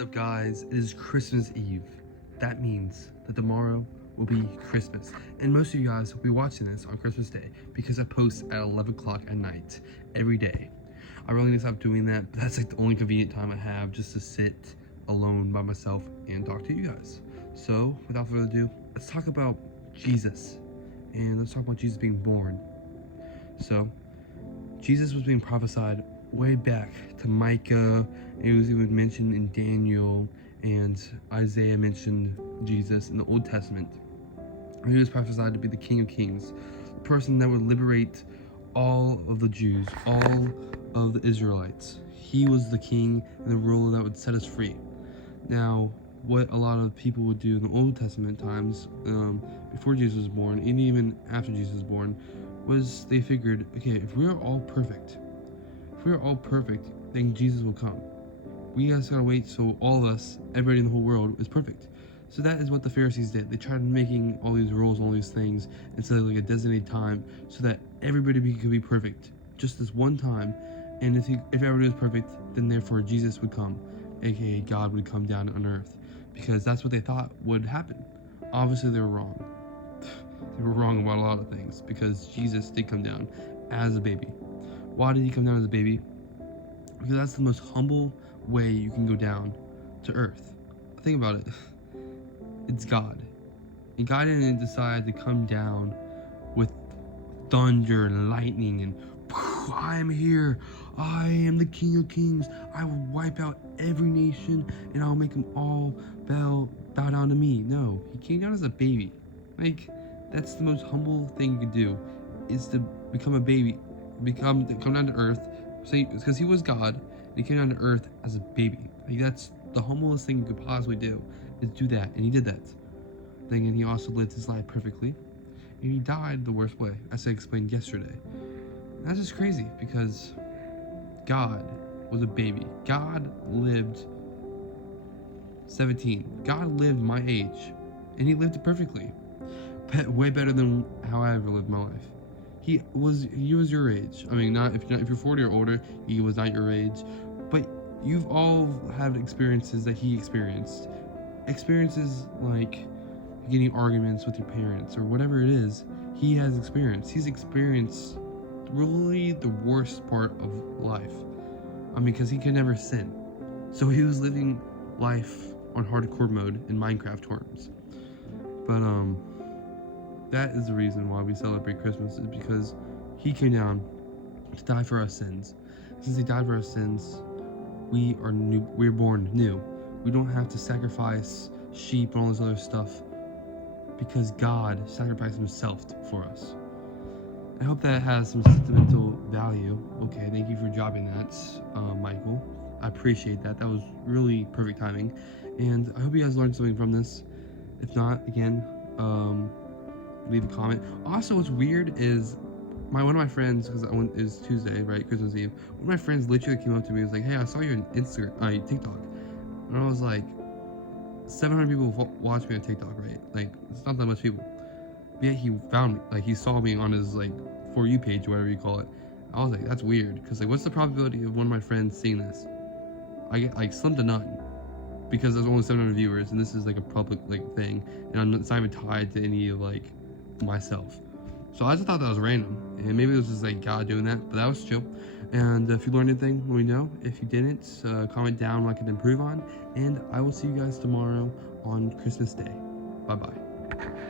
up, guys? It is Christmas Eve. That means that tomorrow will be Christmas, and most of you guys will be watching this on Christmas Day because I post at 11 o'clock at night every day. I really need to stop doing that, but that's like the only convenient time I have just to sit alone by myself and talk to you guys. So without further ado, let's talk about Jesus, and let's talk about Jesus being born. So Jesus was being prophesied way back to Micah. It was even mentioned in Daniel, and Isaiah mentioned Jesus in the Old Testament. He was prophesied to be the King of Kings, the person that would liberate all of the Jews, all of the Israelites. He was the king and the ruler that would set us free. Now, what a lot of people would do in the Old Testament times, before Jesus was born, and even after Jesus was born, was they figured, okay, if we're all perfect, then Jesus will come. We just gotta wait so all of us, everybody in the whole world, is perfect. So that is what the Pharisees did. They tried making all these rules and all these things instead of like a designated time so that everybody could be perfect. Just this one time. And if everybody was perfect, then therefore Jesus would come, aka God would come down on earth. Because that's what they thought would happen. Obviously they were wrong. They were wrong about a lot of things because Jesus did come down as a baby. Why did he come down as a baby? Because that's the most humble way you can go down to earth. Think about it. It's God. And God didn't decide to come down with thunder and lightning and I am here. I am the King of Kings. I will wipe out every nation and I'll make them all bow down to me. No, he came down as a baby. Like, that's the most humble thing you could do, is to become a baby. Come down to earth, because he was God, and he came down to earth as a baby. Like, that's the humblest thing you could possibly do, is do that, and he did that. Then and he also lived his life perfectly, and he died the worst way, as I explained yesterday. And that's just crazy, because God was a baby. God lived 17. God lived my age, and he lived it perfectly. Way better than how I ever lived my life. He was your age. I mean, if you're 40 or older, he was not your age. But you've all had experiences that he experienced. Experiences like getting arguments with your parents or whatever it is, he has experienced. He's experienced really the worst part of life. I mean, because he could never sin. So he was living life on hardcore mode in Minecraft terms. But, that is the reason why we celebrate Christmas, is because he came down to die for our sins. Since he died for our sins, we're born new. We don't have to sacrifice sheep and all this other stuff because God sacrificed himself for us. I hope that has some sentimental value. Okay, thank you for dropping that, Michael. I appreciate that. That was really perfect timing. And I hope you guys learned something from this. If not, again, leave a comment. Also, what's weird is one of my friends, because it's Tuesday, right, Christmas Eve, one of my friends literally came up to me and was like, hey, I saw you on TikTok. And I was like, 700 people watch me on TikTok, right? Like, it's not that much people. But yet he found me, like, he saw me on his, like, For You page, or whatever you call it. I was like, that's weird, because, like, what's the probability of one of my friends seeing this? I get, like, slim to none. Because there's only 700 viewers, and this is, like, a public, like, thing, and it's not even tied to any, like, myself. So I just thought that was random, and maybe it was just like God doing that, but that was chill. And if you learned anything, let me know. If you didn't, comment down what I can improve on, and I will see you guys tomorrow on Christmas Day. Bye bye.